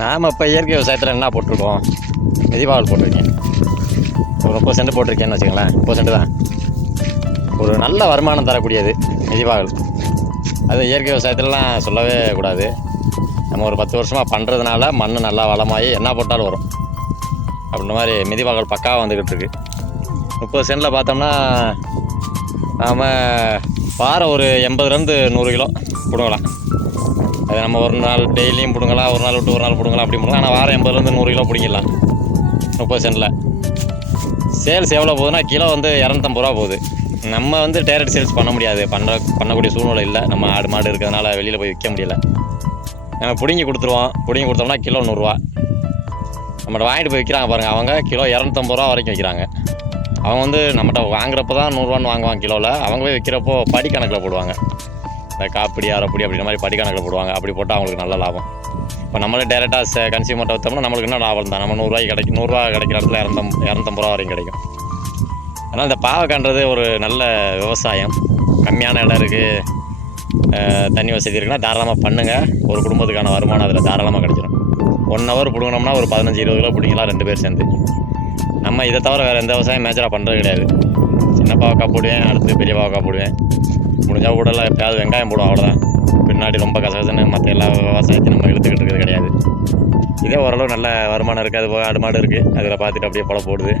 நாம் இப்போ இயற்கை விவசாயத்தில் என்ன போட்டிருக்கோம்? மிதிவாகல் போட்டிருக்கேன். ஒரு முப்பது சென்ட் போட்டிருக்கேன்னு வச்சுங்களேன் முப்பது சென்ட் தான். ஒரு நல்ல வருமானம் தரக்கூடியது மிதிவாகல் அது இயற்கை விவசாயத்திலலாம் சொல்லவே கூடாது. நம்ம ஒரு பத்து வருஷமாக பண்ணுறதுனால மண் நல்லா வளமாகி என்ன போட்டாலும் வரும். அப்படின்ற மாதிரி மிதிவாகல் பக்காவாக வந்துக்கிட்டு இருக்கு. முப்பது சென்டில் பார்த்தோம்னா நாம் வாரம் ஒரு எண்பதுலேருந்து நூறு கிலோ கொடுக்கலாம். அது நம்ம ஒரு நாள் டெய்லியும் பிடுங்கலாம் ஒரு நாள் விட்டு ஒரு நாள் பிடுங்கலாம் அப்படி பண்ணலாம் ஆனால் வாரம் எண்பதுலேருந்து நூறு கிலோ பிடிக்கலாம் முப்பது சென்டில். சேல்ஸ் எவ்வளோ போகுதுன்னா கிலோ வந்து இரநூத்தம்பது ரூபா போகுது. நம்ம வந்து டேரக்ட் சேல்ஸ் பண்ண முடியாது. பண்ண பண்ணக்கூடிய சூழ்நிலை இல்லை. நம்ம ஆடு மாடு இருக்கிறதுனால வெளியில் போய் விற்க முடியல. நம்ம பிடுங்கி கொடுத்துருவோம். பிடுங்கி கொடுத்தோம்னா கிலோ நூறுரூவா. நம்மகிட்ட வாங்கிட்டு போய் விற்கிறாங்க பாருங்கள் அவங்க கிலோ இரநூத்தம்பது ரூபா வரைக்கும் விற்கிறாங்க அவங்க வந்து நம்மகிட்ட வாங்குறப்ப தான் நூறுரூவான்னு வாங்குவாங்க கிலோவில் அவங்க போய் விற்கிறப்போ படி கணக்கில் போடுவாங்க. இந்த காப்பிடி அரைப்படி அப்படின்ற மாதிரி படிக்கணக்கில் போடுவாங்க. அப்படி போட்டால் அவங்களுக்கு நல்ல லாபம். இப்போ நம்மளே டேரெக்டாக கன்சியூமர்கிட்ட விற்றோம்னா நம்மளுக்கு இன்னும் லாபம் தான்? நம்ம நூறுரூவாய்க்கு கிடைக்கும் நூறுரூவா கிடைக்கிற இடத்துல இரநூத்தம் இரநூத்தம்பது ரூபா வரைக்கும் கிடைக்கும். அதனால் இந்த பாவக்கான்றது ஒரு நல்ல விவசாயம். கம்மியான இடம் இருக்குது தண்ணி வசதி இருக்குன்னா தாராளமாக பண்ணுங்கள் ஒரு குடும்பத்துக்கான வருமானம் அதில் தாராளமாக கிடைச்சிடும் ஒன் ஹவர் பிடுங்கினோம்னா ஒரு பதினஞ்சு இருபது கிலோ பிடிங்கலாம் ரெண்டு பேர் சேர்ந்து. நம்ம இதை தவிர வேறு எந்த விவசாயம் மேஜராக பண்ணுறது கிடையாது. சின்ன பாவக்காய் போடுவேன் அடுத்து பெரிய பாவக்காய் போடுவேன். முடிஞ்சால் கூடலாம் எப்பயாவது வெங்காயம் போடும் அவ்வளோதான் பின்னாடி ரொம்ப கசகசன்னு மற்ற எல்லா விவசாயத்தையும் நம்ம இழுத்துக்கிட்டு இருக்கிறது கிடையாது. இதே ஓரளவு நல்ல வருமானம் இருக்குது அது போக ஆடு மாடு இருக்குது அதில் பார்த்துட்டு அப்படியே பொழப்பு போடுது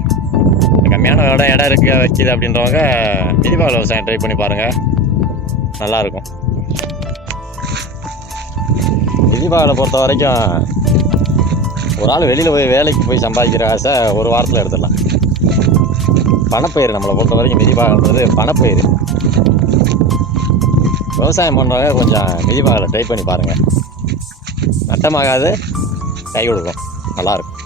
கம்மியான இடம் இடம் இருக்குது வச்சுது அப்படின்றவங்க மிதிபால் விவசாயம் ட்ரை பண்ணி பாருங்கள் நல்லாயிருக்கும். மிதிபாலை பொறுத்த வரைக்கும் ஒரு ஆள் வெளியில் போய் வேலைக்கு போய் சம்பாதிக்கிற ஆசை ஒரு வாரத்தில் எடுத்துடலாம். பணப்பயிர் நம்மளை பொறுத்த வரைக்கும் மிதிபாகன்றது பணப்பயிர் விவசாயம் பண்ணுறவங்க கொஞ்சம் மிதிபாகலை ட்ரை பண்ணி பாருங்கள் நட்டமாகாது கை கொடுக்கும். நல்லாயிருக்கும்